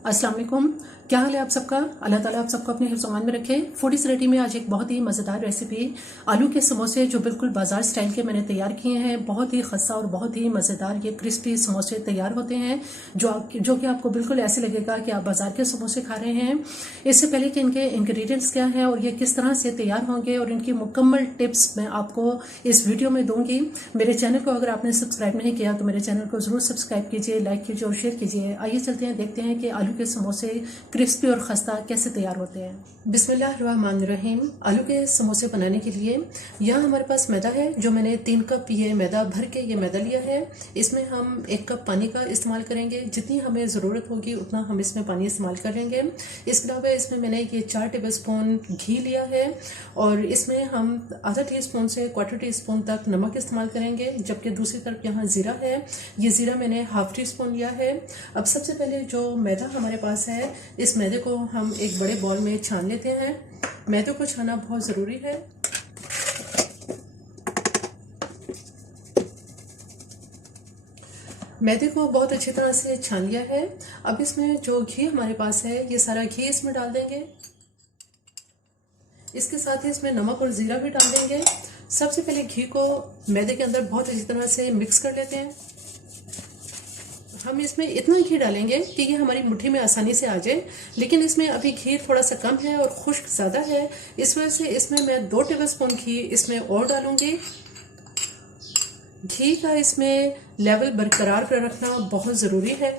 अस्सलाम वालेकुम। क्या हाल है आप सबका? अल्लाह ताला आप सबको अपने हिफ्ज़-ओ-अमान में रखे। फूडीज़ रेडी में आज एक बहुत ही मज़ेदार रेसिपी आलू के समोसे जो बिल्कुल बाजार स्टाइल के मैंने तैयार किए हैं। बहुत ही खस्सा और बहुत ही मज़ेदार ये क्रिस्पी समोसे तैयार होते हैं जो कि आपको बिल्कुल ऐसे लगेगा कि आप बाजार के समोसे खा रहे हैं। इससे पहले कि इनके इंग्रेडिएंट्स क्या हैं और ये किस तरह से तैयार होंगे और इनकी मुकम्मल टिप्स मैं आपको इस वीडियो में दूंगी। मेरे चैनल को अगर आपने सब्सक्राइब नहीं किया तो मेरे चैनल को जरूर सब्सक्राइब कीजिए, लाइक कीजिए और शेयर कीजिए। आइए चलते हैं, देखते हैं कि आलू के समोसे क्रिस्पी और खस्ता कैसे तैयार होते हैं। बिस्मिल्लाहिर्रहमानिर्रहीम। आलू के समोसे बनाने के लिए यहाँ हमारे पास मैदा है जो मैंने 3 कप ये मैदा भर के ये मैदा लिया है। इसमें हम 1 कप पानी का इस्तेमाल करेंगे। जितनी हमें ज़रूरत होगी उतना हम इसमें पानी इस्तेमाल करेंगे। इसके अलावा इसमें मैंने ये 4 टेबल स्पून घी लिया है और इसमें हम आधा टीस्पून से 1/4 टीस्पून तक नमक इस्तेमाल करेंगे। जबकि दूसरी तरफ यहाँ ज़ीरा है, ये ज़ीरा मैंने ½ टीस्पून लिया है। अब सबसे पहले जो मैदा हमारे पास है इस मैदे को हम एक बड़े बॉल में छान लेते हैं। मैदे को छाना बहुत ज़रूरी है। मैदे को बहुत अच्छी तरह से छान लिया है। अब इसमें जो घी हमारे पास है ये सारा घी इसमें डाल देंगे। इसके साथ ही इसमें नमक और ज़ीरा भी डाल देंगे। सबसे पहले घी को मैदे के अंदर बहुत अच्छी तरह से मिक्स कर लेते हैं। हम इसमें इतना घी डालेंगे कि ये हमारी मुट्ठी में आसानी से आ जाए, लेकिन इसमें अभी घी थोड़ा सा कम है और खुश्क ज़्यादा है। इस वजह से इसमें मैं 2 टेबलस्पून घी इसमें और डालूंगी। घी का इसमें लेवल बरकरार कर रखना बहुत ज़रूरी है।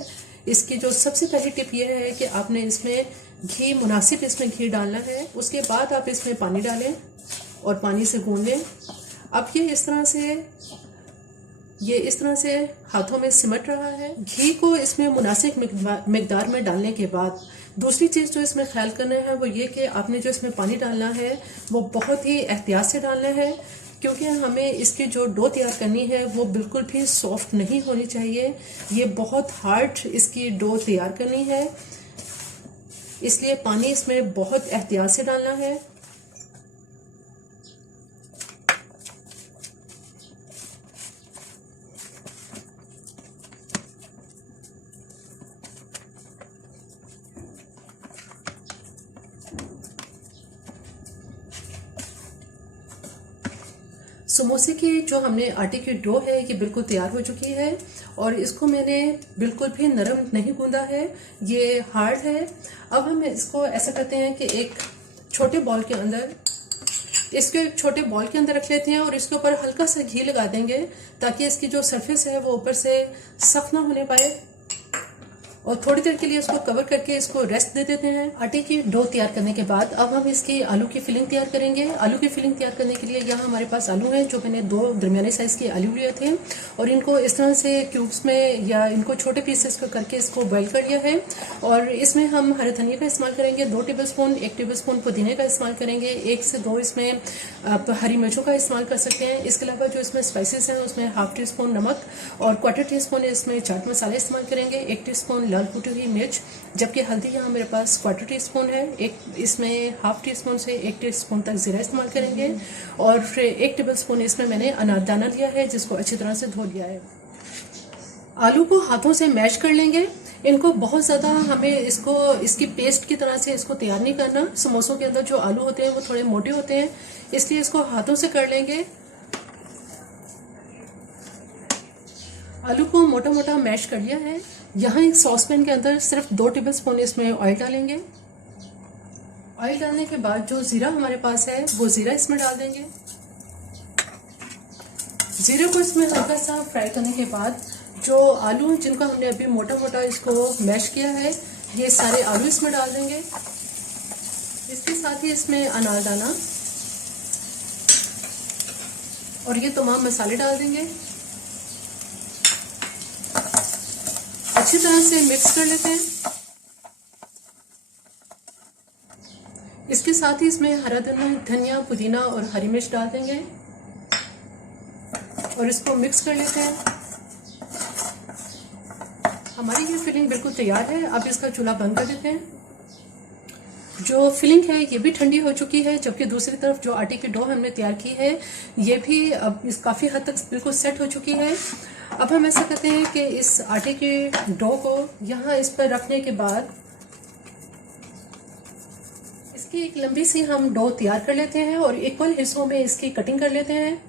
इसकी जो सबसे पहली टिप यह है कि आपने इसमें घी मुनासिब इसमें घी डालना है। उसके बाद आप इसमें पानी डालें और पानी से गूंद लें। अब ये इस तरह से हाथों में सिमट रहा है। घी को इसमें मुनासिब मिकदार में डालने के बाद दूसरी चीज़ जो इसमें ख्याल करना है वो ये कि आपने जो इसमें पानी डालना है वो बहुत ही एहतियात से डालना है, क्योंकि हमें इसकी जो डो तैयार करनी है वो बिल्कुल भी सॉफ्ट नहीं होनी चाहिए। ये बहुत हार्ड इसकी डो तैयार करनी है, इसलिए पानी इसमें बहुत एहतियात से डालना है। समोसे की जो हमने आटे की डो है ये बिल्कुल तैयार हो चुकी है और इसको मैंने बिल्कुल भी नरम नहीं गूंदा है, ये हार्ड है। अब हम इसको ऐसा करते हैं कि एक छोटे बॉल के अंदर रख लेते हैं और इसके ऊपर हल्का सा घी लगा देंगे ताकि इसकी जो सरफेस है वो ऊपर से सख्त ना होने पाए। और थोड़ी देर के लिए इसको कवर करके इसको रेस्ट दे देते हैं। आटे की डो तैयार करने के बाद अब हम इसकी आलू की फिलिंग तैयार करेंगे। आलू की फिलिंग तैयार करने के लिए यहाँ हमारे पास आलू हैं जो मैंने 2 दरमियाने साइज के आलू लिए थे और इनको इस तरह से क्यूब्स में या इनको छोटे पीसेस करके इसको बॉईल कर लिया है। और इसमें हम हरे धनिया का इस्तेमाल करेंगे 2 टेबलस्पून, 1 टेबलस्पून पुदीने का इस्तेमाल करेंगे, 1 से 2 इसमें आप हरी मिर्चों का इस्तेमाल कर सकते हैं। इसके अलावा जो इसमें स्पाइसेस हैं उसमें ½ टीस्पून नमक और 1/4 टीस्पून इसमें चाट मसाला इस्तेमाल करेंगे, 1 टीस्पून लाल कुटी हुई मिर्च, जबकि हल्दी यहाँ मेरे पास 1/4 टीस्पून है। इसमें ½ टीस्पून से 1 टीस्पून तक जीरा इस्तेमाल करेंगे और फिर 1 टेबलस्पून इसमें मैंने अनारदाना लिया है जिसको अच्छी तरह से धो लिया है। आलू को हाथों से मैश कर लेंगे। इनको बहुत ज़्यादा हमें इसकी पेस्ट की तरह से इसको तैयार नहीं करना। समोसों के अंदर जो आलू होते हैं वो थोड़े मोटे होते हैं, इसलिए इसको हाथों से कर लेंगे। आलू को मोटा मोटा मैश कर लिया है। यहाँ एक सॉस पैन के अंदर सिर्फ 2 टेबलस्पून इसमें ऑयल डालेंगे। ऑयल डालने के बाद जो जीरा हमारे पास है वो जीरा इसमें डाल देंगे। जीरे को इसमें हल्का सा फ्राई करने के बाद जो आलू जिनको हमने अभी मोटा मोटा इसको मैश किया है ये सारे आलू इसमें डाल देंगे। इसके साथ ही इसमें अनारदाना और ये तमाम मसाले डाल देंगे। अच्छी तरह से मिक्स कर लेते हैं। इसके साथ ही इसमें हरा धनिया, पुदीना और हरी मिर्च डाल देंगे और इसको मिक्स कर लेते हैं। हमारी ये फिलिंग बिल्कुल तैयार है। अब इसका चूल्हा बंद कर देते हैं। जो फिलिंग है ये भी ठंडी हो चुकी है, जबकि दूसरी तरफ जो आटे की डो हमने तैयार की है ये भी अब काफ़ी हद तक बिल्कुल सेट हो चुकी है। अब हम ऐसा करते हैं कि इस आटे के डो को यहाँ इस पर रखने के बाद इसकी एक लंबी सी हम डो तैयार कर लेते हैं और इक्वल हिस्सों में इसकी कटिंग कर लेते हैं।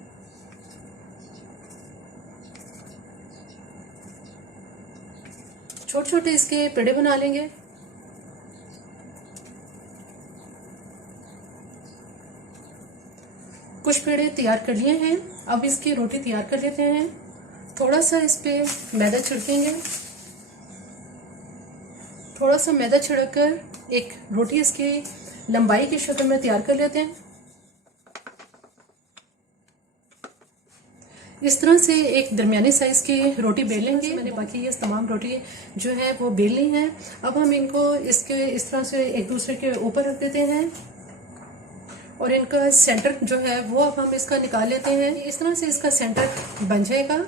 छोटे छोटे इसके पेड़े बना लेंगे। कुछ पेड़े तैयार कर लिए हैं। अब इसकी रोटी तैयार कर लेते हैं। थोड़ा सा इस पे मैदा छिड़केंगे। थोड़ा सा मैदा छिड़ककर एक रोटी इसकी लंबाई की शक्ल में तैयार कर लेते हैं। इस तरह से एक दरमियानी साइज की रोटी बेल लेंगे। मैंने बाकी ये तमाम रोटी जो है वो बेल ली हैं। अब हम इनको इसके इस तरह से एक दूसरे के ऊपर रख देते हैं और इनका सेंटर जो है वो अब हम इसका निकाल लेते हैं। इस तरह से इसका सेंटर बन जाएगा।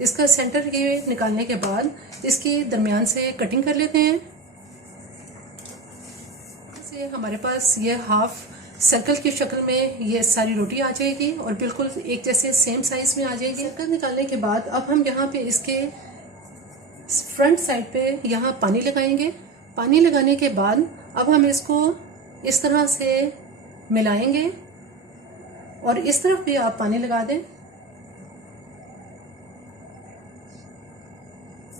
इसका सेंटर ये निकालने के बाद इसकी दरमियान से कटिंग कर लेते हैं। से हमारे पास ये हाफ सर्कल की शक्ल में ये सारी रोटी आ जाएगी और बिल्कुल एक जैसे सेम साइज में आ जाएगी। सर्कल निकालने के बाद अब हम यहाँ पे इसके फ्रंट साइड पे यहाँ पानी लगाएंगे। पानी लगाने के बाद अब हम इसको इस तरह से मिलाएंगे और इस तरफ भी आप पानी लगा दें।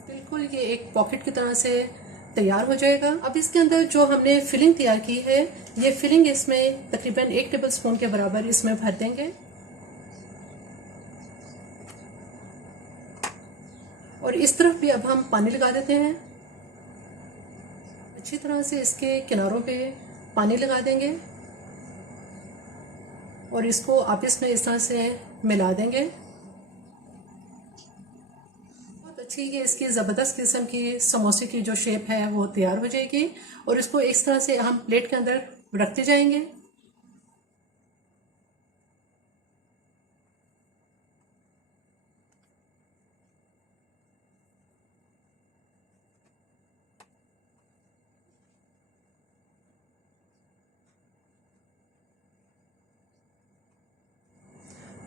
बिल्कुल ये एक पॉकेट की तरह से तैयार हो जाएगा। अब इसके अंदर जो हमने फिलिंग तैयार की है, ये फिलिंग इसमें तकरीबन 1 टेबलस्पून के बराबर इसमें भर देंगे और इस तरफ भी अब हम पानी लगा देते हैं। अच्छी तरह से इसके किनारों पे पानी लगा देंगे और इसको आपस में इस तरह से मिला देंगे। बहुत अच्छी ये इसकी ज़बरदस्त किस्म की समोसे की जो शेप है वो तैयार हो जाएगी और इसको इस तरह से हम प्लेट के अंदर रखते जाएंगे।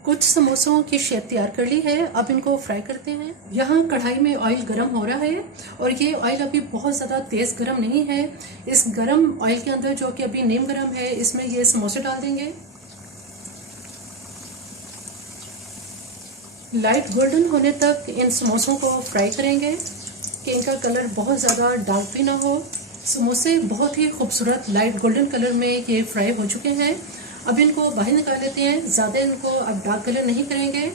कुछ समोसों की शेप तैयार कर ली है। अब इनको फ्राई करते हैं। यहाँ कढ़ाई में ऑयल गर्म हो रहा है और ये ऑयल अभी बहुत ज़्यादा तेज़ गर्म नहीं है। इस गर्म ऑयल के अंदर जो कि अभी नीम गर्म है, इसमें ये समोसे डाल देंगे। लाइट गोल्डन होने तक इन समोसों को फ्राई करेंगे कि इनका कलर बहुत ज़्यादा डार्क भी ना हो। समोसे बहुत ही खूबसूरत लाइट गोल्डन कलर में ये फ्राई हो चुके हैं। अब इनको बाहर निकाल लेते हैं। ज़्यादा इनको अब डार्क कलर नहीं करेंगे।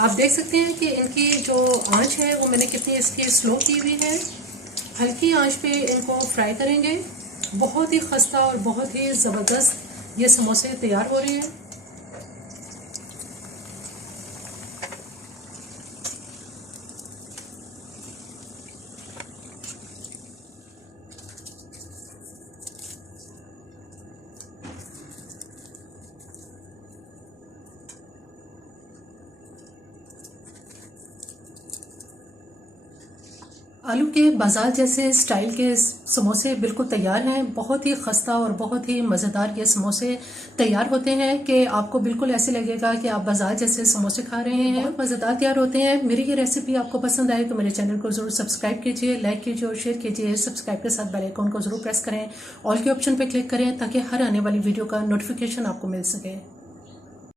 आप देख सकते हैं कि इनकी जो आंच है वो मैंने कितनी इसकी स्लो की हुई है। हल्की आंच पे इनको फ्राई करेंगे। बहुत ही खस्ता और बहुत ही ज़बरदस्त ये समोसे तैयार हो रहे हैं। आलू के बाजार जैसे स्टाइल के समोसे बिल्कुल तैयार हैं। बहुत ही खस्ता और बहुत ही मज़ेदार ये समोसे तैयार होते हैं कि आपको बिल्कुल ऐसे लगेगा कि आप बाजार जैसे समोसे खा रहे हैं। बहुत मज़ेदार तैयार होते हैं। मेरी ये रेसिपी आपको पसंद आए तो मेरे चैनल को जरूर सब्सक्राइब कीजिए, लाइक कीजिए और शेयर कीजिए। सब्सक्राइब के साथ बेल आइकन को जरूर प्रेस करें। ऑल के ऑप्शन पर क्लिक करें ताकि हर आने वाली वीडियो का नोटिफिकेशन आपको मिल सके।